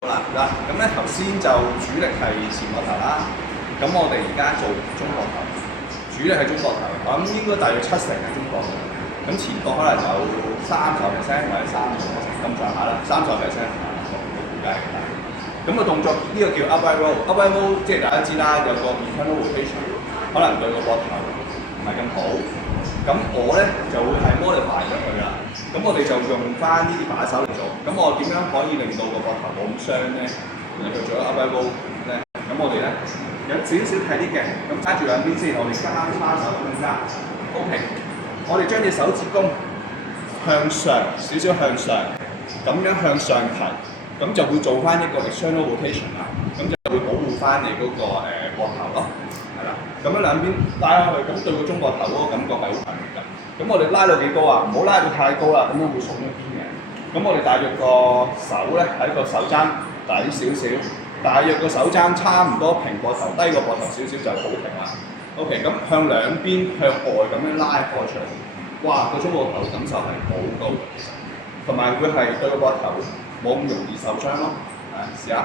嗱，咁咧頭先就主力係前膊頭啦，咁我哋而家做中膊頭，主力係中膊頭，咁應該大約70%係中膊頭，咁前膊可能有30%或者30%咁上下啦，30%我估計係。咁個動作呢個叫 upright row，upright row 即係大家知啦，有個 internal rotation， 可能對個膊頭唔係咁好。咁我咧就會係 modify 咗佢啦。咁我哋就用翻呢啲把手嚟做。咁我點樣可以令到個膊頭冇咁傷咧？嚟去做咗 upright row 咧？咁我哋咧有少少睇啲嘅。咁揸住兩邊先，我哋交叉手咁樣揸。OK， 我哋將隻手指公向上少少向上，咁樣向上提，咁就會做翻一個 external rotation 啦。咁就會保護翻你嗰個膊頭咯。係啦，咁樣兩邊拉開去，咁對個中膊頭嗰個感覺係好強烈㗎。咁我哋拉到幾高啊？唔好拉到太高啦，咁樣會鬆一邊嘅。咁我哋大約個手咧喺個手踭底少少，大約個手踭差唔多平膊頭，低個膊頭少少就好平啦。OK， 咁向兩邊向外咁樣拉開出嚟，哇！個中膊頭感受係好高嘅，其實，同埋會係對個膊頭冇咁容易受傷咯。試下。